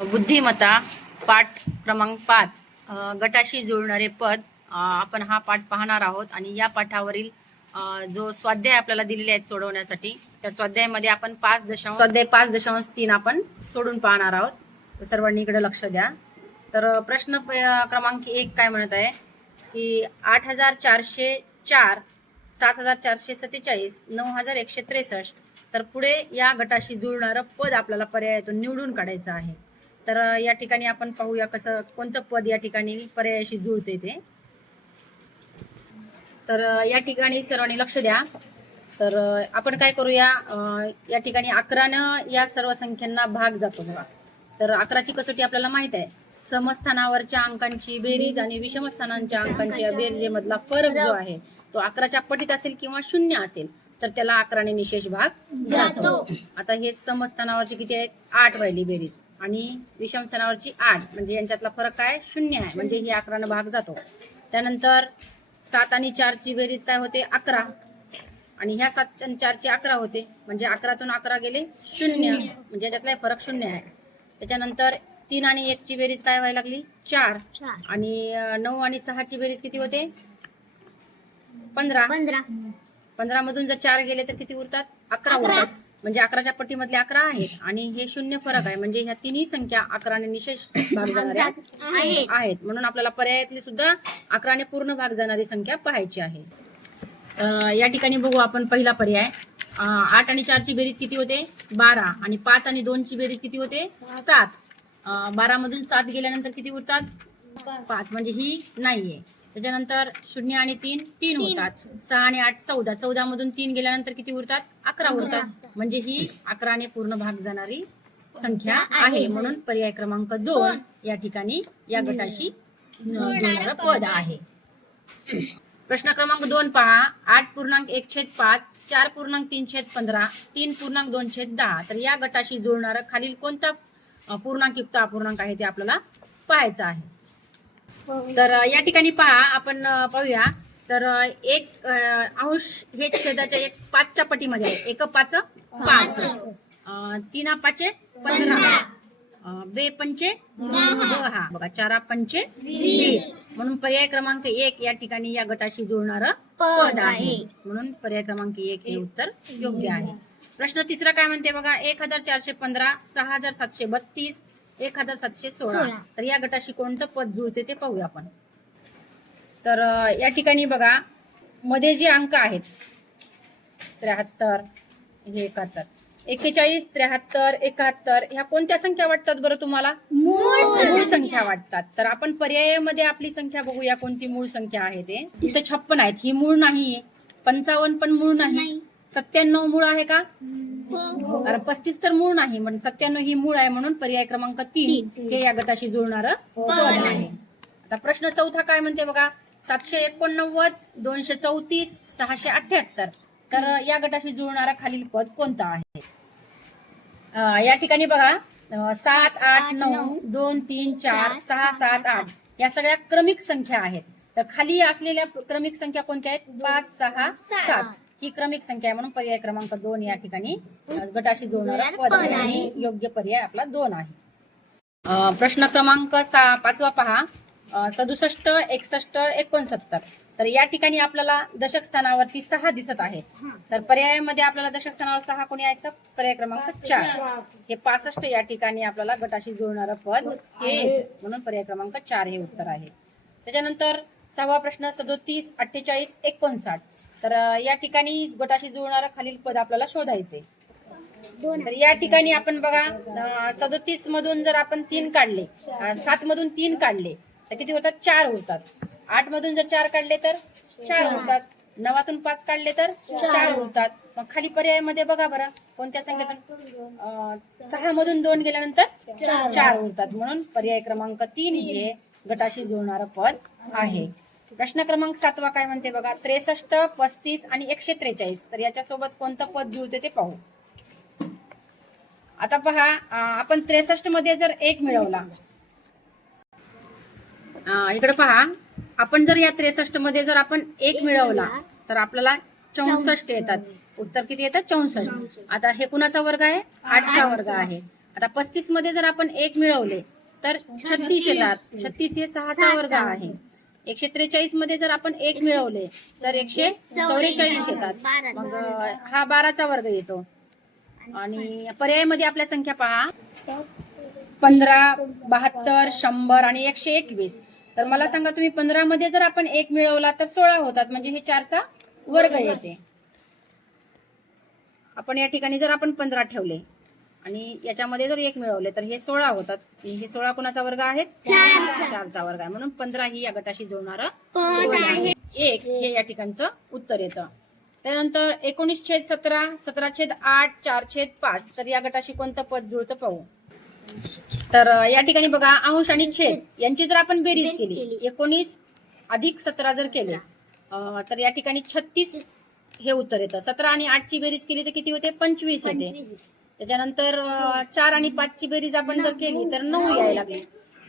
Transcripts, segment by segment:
बुद्धिमत्ता पाठ क्रमांक 5 गटाशी जुळणारे पद आपण हा पाठ पाहणार आहोत आणि या पाठावरील जो स्वाध्याय आपल्याला दिलेले आहेत सोडवण्यासाठी त्या स्वाध्यायामध्ये आपण 5.3 आपण सोडून पाहणार आहोत. तर सर्वांनी इकडे लक्ष द्या. तर प्रश्न क्रमांक 1 काय म्हणत आहे की 8404 7447 9163. तर पुढे या गटाशी जुळणारं पद आपल्याला पर्यायातून निवडून काढायचं आहे. तर या ठिकाणी आपण पाहूया कसं कोणतं पद या ठिकाणी पर्यायाशी जुळते ते. तर या ठिकाणी सर्वांनी लक्ष द्या. तर आपण काय करूया, या ठिकाणी 11 या सर्व संख्यांना भाग जातो बघा. तर 11ची कसोटी आपल्याला माहित आहे, समस्थानावरच्या अंकांची बेरीज आणि विषमस्थानांच्या अंकांच्या बेरीजेमधला फरक जो आहे तो 11च्या पटीत असेल किंवा 0 असेल तर त्याला 11ने निशेष भाग जातो. आता हे समस्थानावरची किती आहेत, 8 राहिली बेरीज आणि विषम स्थानावरची 8, म्हणजे यांच्यातला फरक काय 0 आहे, म्हणजे ही 11ने भाग जातो. त्यानंतर 7 आणि 4 ची बेरीज काय होते 11 आणि ह्या 7 आणि 4 ची 11 होते, म्हणजे 11तून 11 गेले 0, म्हणजे याच्यातला फरक 0 आहे. त्याच्यानंतर 3 आणि 1 ची बेरीज काय व्हायला लागली 4 आणि 9 आणि 6 ची बेरीज किती होते 15. 15 मधून जर 4 गेले तर किती उरतात 11 उरतात, म्हणजे 11च्या पट्टीमधले 11 आहेत आणि हे 0 फरक आहे, म्हणजे ह्या तिन्ही संख्या 11ने निशेष भाग जाणाऱ्या आहेत. म्हणून आपल्याला पर्यायातली सुद्धा 11ने पूर्ण भाग जाणारी संख्या पाहायची आहे. या ठिकाणी बघू आपण पहिला पर्याय. 8 आणि 4 ची बेरीज किती होते 12 आणि 5 आणि 2 ची बेरीज किती होते 7. 12 मधून 7 गेल्यानंतर किती उरतात 5, म्हणजे ही नाहीये. त्याच्यानंतर 0 आणि 3 होतात. 6 आणि 8 14. 14 मधून 3 गेल्यानंतर किती उरतात 11 उरतात, म्हणजे ही 11ने पूर्ण भाग जाणारी संख्या आहे. म्हणून पर्याय क्रमांक 2 या ठिकाणी या गटाशी जुळणारं पद आहे. प्रश्न क्रमांक 2 पहा. 8.1/5 4.3/15 3.2/10. तर या गटाशी जुळणारं खालील कोणता पूर्णांकयुक्त अपूर्णांक आहे ते आपल्याला पाहायचं आहे. तर या ठिकाणी पहा, आपण पाहूया. तर 1 अंश हे छेदाच्या 1/5च्या पटीमध्ये आहे. 1/5 5, 3/5 15, 2/5 10, बघा 4/5 20. म्हणून पर्याय क्रमांक 1 या ठिकाणी या गटाशी जुळणारं पद आहे. म्हणून पर्याय क्रमांक 1 हे उत्तर योग्य आहे. प्रश्न तिसरा काय म्हणते बघा. 1415 6732 1716. तर या गटाशी कोणतं पद जुळते ते पाहूया आपण. तर या ठिकाणी बघा मध्ये जे अंक आहेत 73 हे 71 41 73 71 ह्या कोणत्या संख्या वाटतात बरं तुम्हाला, मूळ संख्या वाटतात. तर आपण पर्यायामध्ये आपली संख्या बघूया कोणती मूळ संख्या आहे ते. 356 आहेत, ही मूळ नाहीये. 55 पण मूळ नाही. 97 मूळ आहे का, अरे 35 तर मूळ नाही, पण 97 ही मूळ आहे. म्हणून पर्याय क्रमांक 3 हे या गटाशी जुळणारं पद आहे. आता प्रश्न चौथा काय म्हणते बघा. 789 234 678. तर या गटाशी जुळणारा खालील पद कोणता आहे. या ठिकाणी बघा 7 8 9 2 3 4 6 7 8 या सगळ्या क्रमिक संख्या आहेत. तर खाली असलेल्या क्रमिक संख्या कोणत्या आहेत 5 6 7 ही क्रमिक संख्या आहे. म्हणून पर्याय क्रमांक 2 या ठिकाणी गटाशी जुळणारा पद आहे आणि योग्य पर्याय आपला 2 आहे. प्रश्न क्रमांक 5 पहा. 67 61 69. तर या ठिकाणी आपल्याला दशक स्थानावरती 6 दिसत आहेत. तर पर्यायामध्ये आपल्याला दशक स्थानावर 6 कोणी आहेत का, पर्याय क्रमांक 4 हे 65 या ठिकाणी आपल्याला गटाशी जुळणारं पद हे, म्हणून पर्याय क्रमांक 4 हे उत्तर आहे. त्याच्यानंतर 6वा प्रश्न 37 48 59. तर या ठिकाणी गटाशी जुळणारं खालील पद आपल्याला शोधायचे. तर या ठिकाणी आपण बघा 37 मधून जर आपण 3 काढले, 7 मधून 3 काढले तर किती होतात 4 होतात. 8 मधून जर 4 काढले तर 4 होतात. 9तून 5 काढले तर 4 होतात. मग खाली पर्यायामध्ये बघा बरं कोणत्या संख्येतून 6 मधून 2 गेल्यानंतर 4 होतात. म्हणून पर्याय क्रमांक 3 हे गटाशी जुळणारं पद आहे. प्रश्न क्रमांक 7 काय म्हणते बघा. 63 35 आणि 143. तर याच्यासोबत कोणतं पद जुळते ते पाहू. आता पहा, आपण 63 मध्ये जर 1 मिळवला, इकडे पहा, आपण जर या 63 मध्ये जर आपण 1 मिळवला तर आपल्याला 64 येतात. उत्तर किती येतात 64. आता हे कुणाचा वर्ग आहे 8चा वर्ग आहे. आता 35 मध्ये जर आपण 1 मिळवले तर 36 येतात. 36 हे 6चा वर्ग आहे. 143 मध्ये जर आपण 1 मिळवले तर 144 येतात. मग हा 12चा वर्ग येतो. आणि पर्यायामध्ये आपल्या संख्या पहा 15, 72, 100 आणि 121. तर मला सांगा तुम्ही 15 मध्ये जर आपण 1 मिळवला तर 16 होतात, म्हणजे हे 4चा वर्ग येते. आपण या ठिकाणी जर आपण 15 ठेवले आणि याच्यामध्ये जर 1 मिळवले तर हे 16 होतात. हे 16 कोणाचा वर्ग आहे? 4चा वर्ग आहे. म्हणून 15 ही या गटाशी जुळणारं पद आहे. 1 हे या ठिकाणचं उत्तर येतं. त्यानंतर 19/17, 17/8, 4/5. तर या गटाशी कोणतं पद जुळतं पाहू. तर या ठिकाणी बघा अंश आणि छेद यांची जर आपण बेरीज केली 19 अधिक 17 जर केले तर या ठिकाणी 36 हे उत्तर येतं. 17 आणि 8 ची बेरीज केली तर किती होते? 25 येते. त्याच्यानंतर 4 आणि 5 ची बेरीज आपण जर केली तर 9 यायला लागले.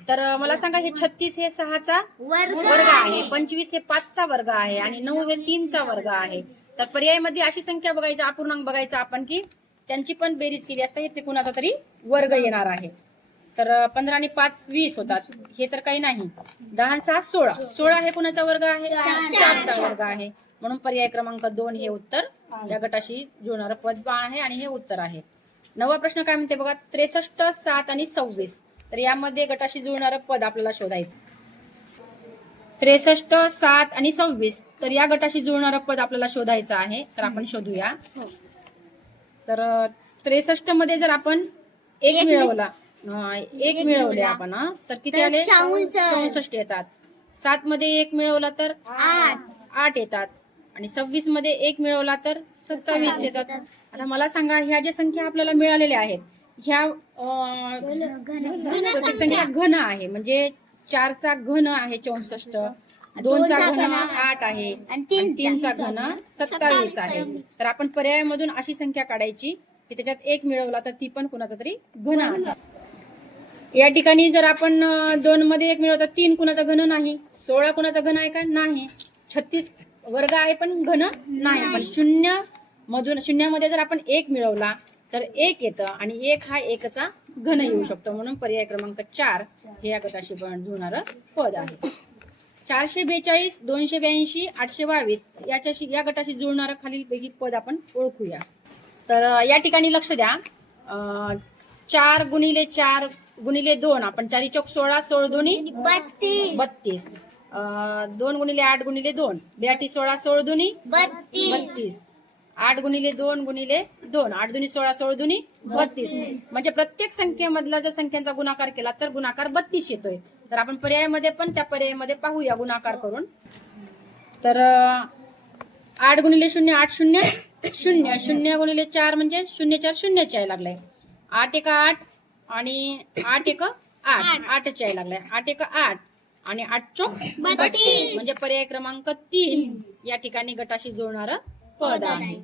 तर मला सांगा हे 36 हे 6चा वर्ग आहे, 25 हे 5चा वर्ग आहे आणि 9 हे 3चा वर्ग आहे. तर पर्यायामध्ये अशी संख्या बघायची, अपूर्णांक बघायचा आपण की त्यांची पण बेरीज केली असता ते कुणाचा तरी वर्ग येणार आहे. तर 15 आणि 5 20 होतात, हे तर काही नाही. 10 आणि 6 16, 16 हे कुणाचा वर्ग आहे? 4चा वर्ग आहे. म्हणून पर्याय क्रमांक 2 हे उत्तर या गटाशी जुळणारं पद आहे आणि हे उत्तर आहे. 9वा प्रश्न काय म्हणते बघा 63, 7 आणि 26. तर यामध्ये गटाशी जुळणारं पद आपल्याला शोधायचं. 63, 7 आणि 26. तर या गटाशी जुळणारं पद आपल्याला शोधायचं आहे. तर आपण शोधूया. तर 63 मध्ये जर आपण 1 मिळवला, 1 मिळवले आपण तर किती आले? 64 येतात. 7 मध्ये 1 मिळवला तर 8 येतात आणि 26 मध्ये 1 मिळवला तर 27 येतात. आता मला सांगा ह्या ज्या संख्या आपल्याला मिळालेल्या आहेत ह्या प्रत्येक संख्या घन आहे, म्हणजे 4चा घन आहे 64, 2चा घन 8 आहे आणि 3चा घन 27 आहे. तर आपण पर्यायामधून अशी संख्या काढायची की त्याच्यात 1 मिळवला तर ती पण कुणाचा तरी घन असेल. या ठिकाणी जर आपण 2 मध्ये 1 मिळवता 3 कुणाचा घन नाही. 16 कुणाचा घन आहे का? नाही. 36 वर्ग आहे पण घन नाही. पण शून्यामध्ये जर आपण 1 मिळवला तर 1 येतं आणि 1 हा 1चा घन येऊ शकतो. म्हणून पर्याय क्रमांक 4 हे या गटाशी जुळणारं पद आहे. 442, 282, 822 या गटाशी जुळणारं खालीलपैकी पद आपण ओळखूया. तर या ठिकाणी लक्ष द्या. 4 गुणिले 4 गुणिले 2 आपण 4 चौक 16, 16 दोन्ही 32. 2 गुणिले 8 गुणिले 2 82, 16 16 दोन्ही 32. 8 गुणिले 2 गुणिले 2 8 दोन्ही 16, 16 दोन्ही 32. म्हणजे प्रत्येक संख्येमधला जर संख्यांचा गुणाकार केला तर गुणाकार 32 येतोय. तर आपण पर्यायामध्ये पण त्या पर्यायामध्ये पाहूया गुणाकार करून. तर 8 गुणिले 0 8 0 0 0 गुणिले 4 म्हणजे 0 4 0 यायला लागलाय. 8 1 8 आणि 8 1 8 8 यायला लागलाय. 8 1 8 आणि 8 चौक 32 म्हणजे पर्याय क्रमांक 3 या ठिकाणी गटाशी जुळणारं पद आहे.